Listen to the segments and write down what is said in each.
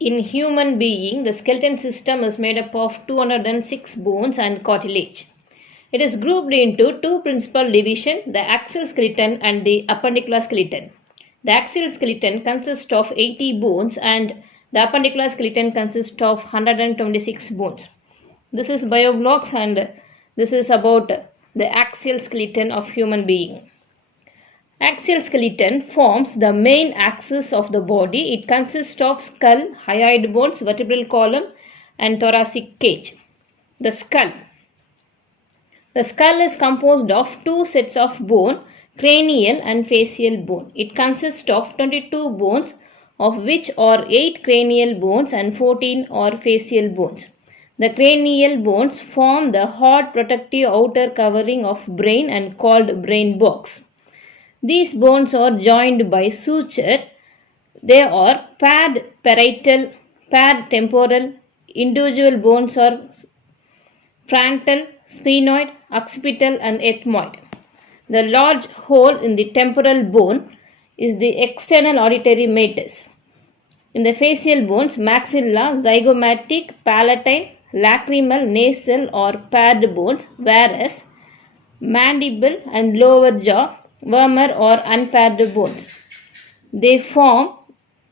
In human being, the skeleton system is made up of 206 bones and cartilage. It is grouped into two principal divisions, the axial skeleton and the appendicular skeleton. The axial skeleton consists of 80 bones and the appendicular skeleton consists of 126 bones. This is bioblogs and this is about the axial skeleton of human being. Axial skeleton forms the main axis of the body. It consists of skull, hyoid bones, vertebral column and thoracic cage. The skull. The skull is composed of two sets of bone, cranial and facial bone. It consists of 22 bones, of which are 8 cranial bones and 14 are facial bones. The cranial bones form the hard protective outer covering of brain and called brain box. These bones are joined by suture. They are paired parietal, paired temporal. Individual bones are frontal, sphenoid, occipital and ethmoid. The large hole in the temporal bone is the external auditory meatus. In the facial bones, maxilla, zygomatic, palatine, lacrimal, nasal or paired bones, whereas mandible and lower jaw, wormer or unpaired bones. They form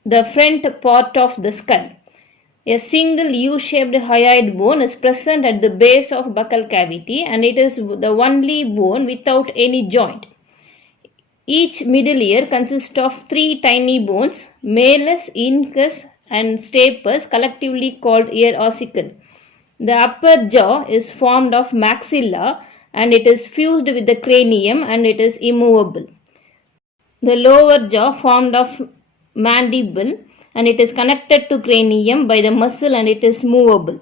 the front part of the skull. A single U-shaped hyoid bone is present at the base of buccal cavity and it is the only bone without any joint. Each middle ear consists of 3 tiny bones, malleus, incus and stapes, collectively called ear ossicle. The upper jaw is formed of maxilla and it is fused with the cranium and it is immovable. The lower jaw formed of mandible and it is connected to cranium by the muscle and it is movable.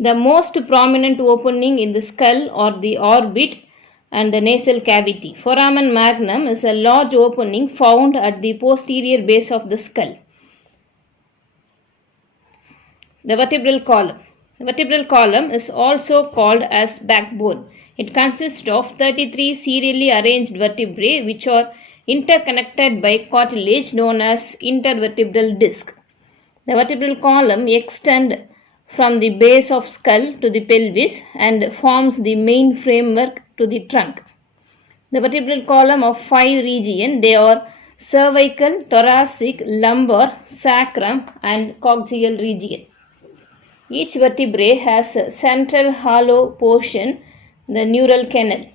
The most prominent opening in the skull are the orbit and the nasal cavity. Foramen magnum is a large opening found at the posterior base of the skull. The vertebral column. The vertebral column is also called as backbone. It consists of 33 serially arranged vertebrae which are interconnected by cartilage known as intervertebral disc. The vertebral column extends from the base of skull to the pelvis and forms the main framework to the trunk. The vertebral column of 5 regions, they are cervical, thoracic, lumbar, sacrum and coccygeal region. Each vertebrae has a central hollow portion, the neural canal,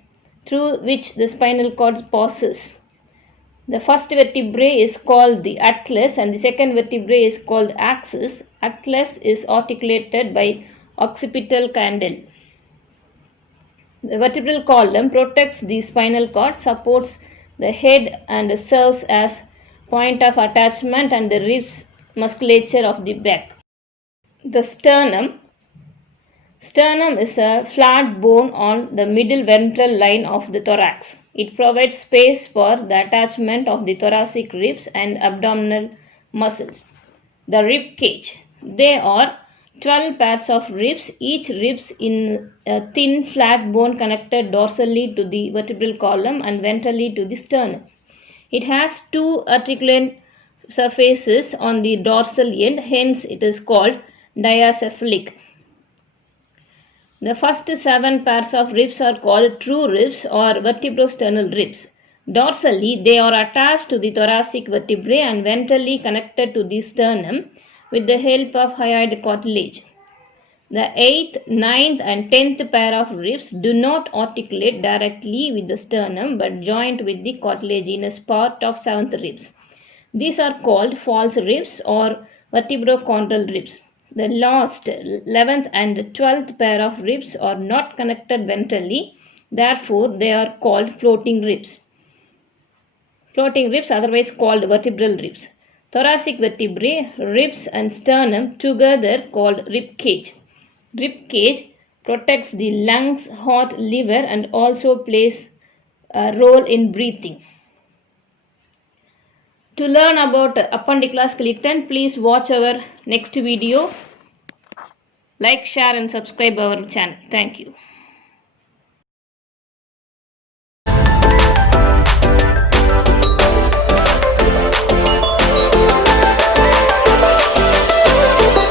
through which the spinal cord passes. The first vertebrae is called the atlas and the second vertebrae is called axis. Atlas is articulated by occipital condyle. The vertebral column protects the spinal cord, supports the head and serves as point of attachment and the ribs musculature of the back. The sternum. Sternum is a flat bone on the middle ventral line of the thorax. It provides space for the attachment of the thoracic ribs and abdominal muscles. The rib cage. There are 12 pairs of ribs, each ribs in a thin flat bone connected dorsally to the vertebral column and ventrally to the sternum. It has 2 articulant surfaces on the dorsal end, hence it is called diacephalic. The first 7 pairs of ribs are called true ribs or vertebrosternal ribs. Dorsally, they are attached to the thoracic vertebrae and ventrally connected to the sternum with the help of hyoid cartilage. The 8th, 9th and 10th pair of ribs do not articulate directly with the sternum but joint with the cartilaginous part of 7th ribs. These are called false ribs or vertebrochondral ribs. The last 11th and 12th pair of ribs are not connected ventrally, therefore they are called floating ribs. Floating ribs, otherwise called vertebral ribs. Thoracic vertebrae, ribs and sternum together called rib cage. Rib cage protects the lungs, heart, liver and also plays a role in breathing. To learn about appendicular skeleton, please watch our next video. Like, share and subscribe our channel. Thank you.